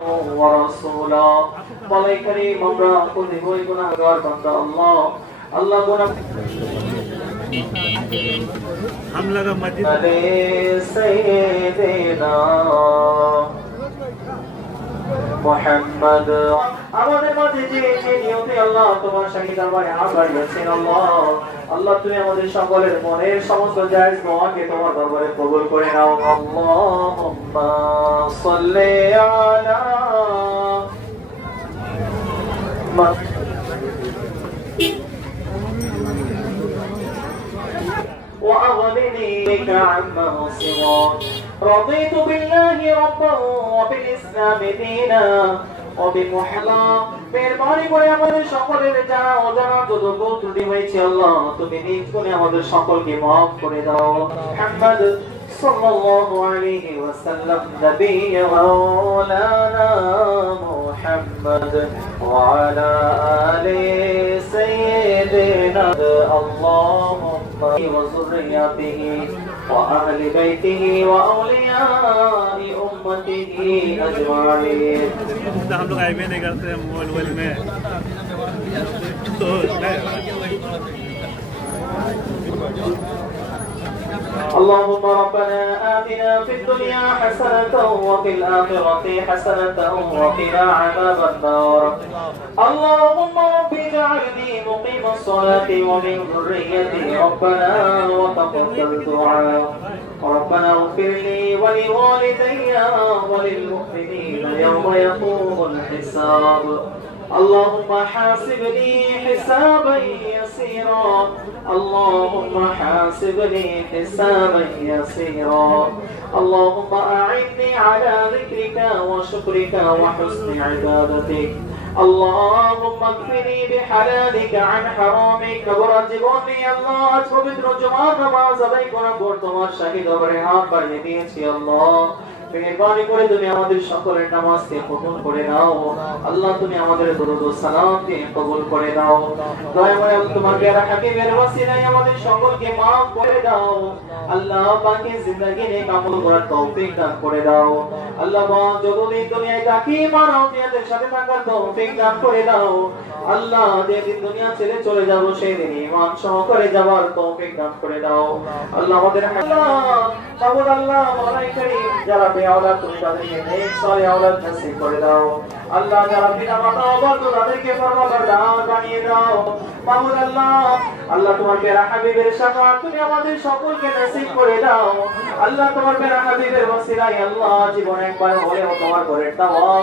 ورسولا مولا كريم আমরা প্রতিবই গুনাহগার বান্দা আল্লাহ আল্লাহ গুনাহ हम लगा मस्जिद सैयदना মুহাম্মদ আমাদের মাঝে যে নিয়তি আল্লাহ তোমার শাহী দরবারে আবার আছেন আল্লাহ আল্লাহ তুমি আমাদের সকলের মনের সমস্ত জায়েজ দোয়াকে তোমার দরবারে কবুল করে নাও আল্লাহুম্মা সাল্লি আলা وأغنني بك عما سواك رضيت بالله ربا وبالإسلام دينا وبمحمد মেহেরবানি করে আমাদের সকলের জানা অজানা যত ভুল ত্রুটি হয়েছে আল্লাহ তুমি নিজ গুণে আমাদের সকলকে maaf করে দাও মুহাম্মদ সাল্লাল্লাহু আলাইহি ওয়াসাল্লাম নবী মাওলানা মুহাম্মদ ওয়া আলা আলি সাইয়্যিদিনা আল্লাহুম্মা ওয়া যুররিয়াতিহি ওয়া আহলি বাইতিহি ওয়া আউলিয়া'i উম্মতিহি আজমাইন हम लोग आईवे नहीं करते हैं मोबाइल में तो اللهم ربنا آتنا في الدنيا حسنة وفي الآخرة حسنة وقنا عذاب النار اللهم رب اجعلني مقيم الصلاة ومن ذريتي ربنا وتقبل دعاء ربنا اغفر لي ولوالدي وللمؤمنين يوم يقوم الحساب اللهم حاسبني حسابا يسيرا اللهم حاسبني حسابا يسيرا اللهم أعني على ذكرك وشكرك وحسن عبادتك اللهم اكفني بحلالك عن حرامك ورزقني الله পবিত্র জুমার নামাজ আদায় করার পর তোমার শাহী দরবারে হাত বাড়িয়ে দিয়েছি আল্লাহ মেহেরবানি করে তুমি আমাদের সকলের নামাজকে কবুল করে নাও আল্লাহ তুমি আমাদের দরুদ ও সালামকে কবুল করে নাও দয়াময় তোমার প্যারা হাবিবের ওসিলায় আমাদের সকলকে maaf করে দাও আল্লাহ বাকি জিন্দেগি নেক আমল করার তৌফিক দান করে দাও আল্লাহ যতদিন দুনিয়ায় থাকি মানবীয়তার সাথে থাকার তৌফিক দান করে দাও আল্লাহ যেদিন দুনিয়া ছেড়ে চলে যাব সেই দিন ঈমান সহকারে যাওয়ার তৌফিক দান করে দাও আল্লাহ আমাদের আল্লাহ মাবুদ আল্লাহ মাওলাই করিম যারা বেওলাদ তুমি তাদেরকে নেক সালেহ আওলাদ নসিব করে দাও আল্লাহ যারা পিতা মাতা অবাধ্য তাদেরকে ফরমাবরদার বানিয়ে দাও মাবুদ আল্লাহ আল্লাহ তোমার প্যারা হাবিবের শাফাআত তুমি আমাদের সকলকে নসিব করে দাও আল্লাহ তোমার প্যারা হাবিবের ওসিলায় আল্লাহ জীবন একবার হলেও তোমার ঘরের দাওয়াত